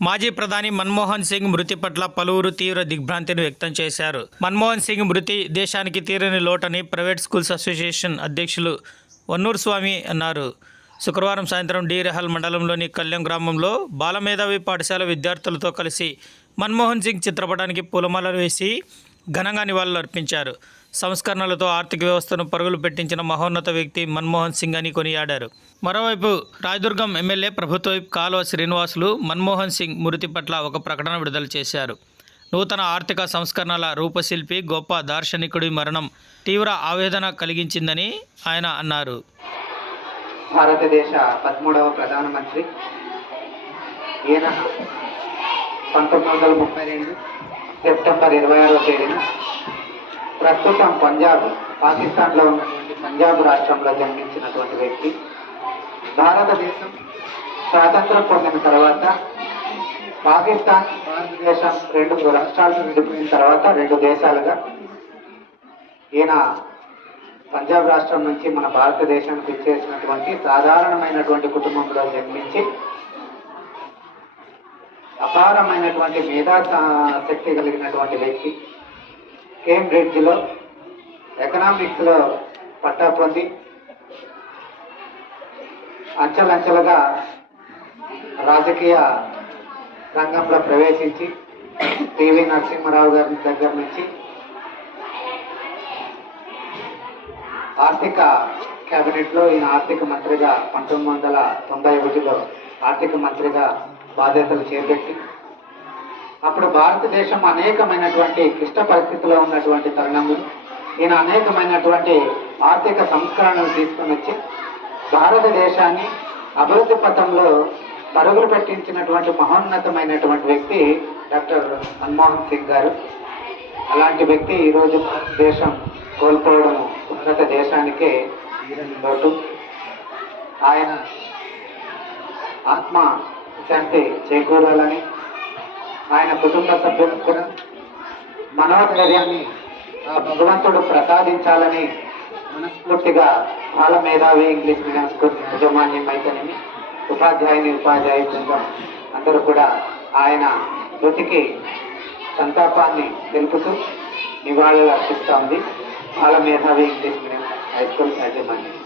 మాజీ ప్రధాని మన్మోహన్ సింగ్ మృతి పట్ల పలువురు తీవ్ర దిగ్భ్రాంతిని వ్యక్తం చేశారు. మన్మోహన్ సింగ్ మృతి దేశానికి తీరని లోటని ప్రైవేట్ స్కూల్స్ అసోసియేషన్ అధ్యక్షులు వన్నూరు స్వామి అన్నారు. శుక్రవారం సాయంత్రం డి రెహల్ మండలంలోని కళ్యాణ్ గ్రామంలో బాలమేధావి పాఠశాల విద్యార్థులతో కలిసి మన్మోహన్ సింగ్ చిత్రపటానికి పూలమాలలు వేసి ఘనంగా నివాళులు అర్పించారు సంస్కరణలతో ఆర్థిక వ్యవస్థను పరుగులు పెట్టించిన మహోన్నత వ్యక్తి మన్మోహన్ సింగ్ అని కొనియాడారు. మరోవైపు రాయదుర్గం ఎమ్మెల్యే ప్రభుత్వ కాలువ శ్రీనివాసులు మన్మోహన్ సింగ్ మృతి పట్ల ఒక ప్రకటన విడుదల చేశారు. నూతన ఆర్థిక సంస్కరణల రూపశిల్పి గొప్ప దార్శనికుడి మరణం తీవ్ర ఆవేదన కలిగించిందని ఆయన అన్నారు. భారతదేశ పదమూడవ ప్రధానమంత్రి ఈయన పంతొమ్మిది వందల ముప్పై రెండు సెప్టెంబర్ ఇరవై ఆరో తేదీన ప్రస్తుతం పంజాబ్ పాకిస్తాన్లో ఉన్నటువంటి పంజాబ్ రాష్ట్రంలో జన్మించినటువంటి వ్యక్తి. భారతదేశం స్వాతంత్రం పొందిన తర్వాత పాకిస్తాన్ భారతదేశం రెండు రాష్ట్రాలను విడిపోయిన తర్వాత రెండు దేశాలుగా ఈయన పంజాబ్ రాష్ట్రం నుంచి మన భారతదేశానికి ఇచ్చేసినటువంటి సాధారణమైనటువంటి కుటుంబంలో జన్మించి అపారమైనటువంటి మేధా శక్తి కలిగినటువంటి వ్యక్తి. కేంబ్రిడ్జ్లో ఎకనామిక్స్లో పట్టా పొంది అంచెలంచెలుగా రాజకీయ రంగంలో ప్రవేశించి పివి నరసింహారావు గారి దగ్గర నుంచి ఆర్థిక కేబినెట్లో ఈయన ఆర్థిక మంత్రిగా పంతొమ్మిది వందల తొంభై ఒకటిలో ఆర్థిక మంత్రిగా బాధ్యతలు చేపట్టి అప్పుడు భారతదేశం అనేకమైనటువంటి క్లిష్ట పరిస్థితిలో ఉన్నటువంటి తరుణంలో ఈయన అనేకమైనటువంటి ఆర్థిక సంస్కరణలు తీసుకుని వచ్చి భారతదేశాన్ని అభివృద్ధి పథంలో పరుగులు పెట్టించినటువంటి మహోన్నతమైనటువంటి వ్యక్తి డాక్టర్ మన్మోహన్ సింగ్ గారు. అలాంటి వ్యక్తి ఈరోజు భారతదేశం కోల్పోవడం ఉన్నత దేశానికే లోటు. ఆయన ఆత్మ శాంతి చేకూరాలని ఆయన కుటుంబ సభ్యులకు కూడా మనోధైర్యాన్ని భగవంతుడు ప్రసాదించాలని మనస్ఫూర్తిగా బాల మేధావి ఇంగ్లీష్ మీడియం స్కూల్ యాజమాన్యం అయితేనేమి ఉపాధ్యాయుని ఉపాధ్యాయ బృందం అందరూ కూడా ఆయన మృతికి సంతాపాన్ని తెలుపుతూ నివాళులు అర్పిస్తోంది బాల మేధావి ఇంగ్లీష్ మీడియం హై స్కూల్ యాజమాన్యం.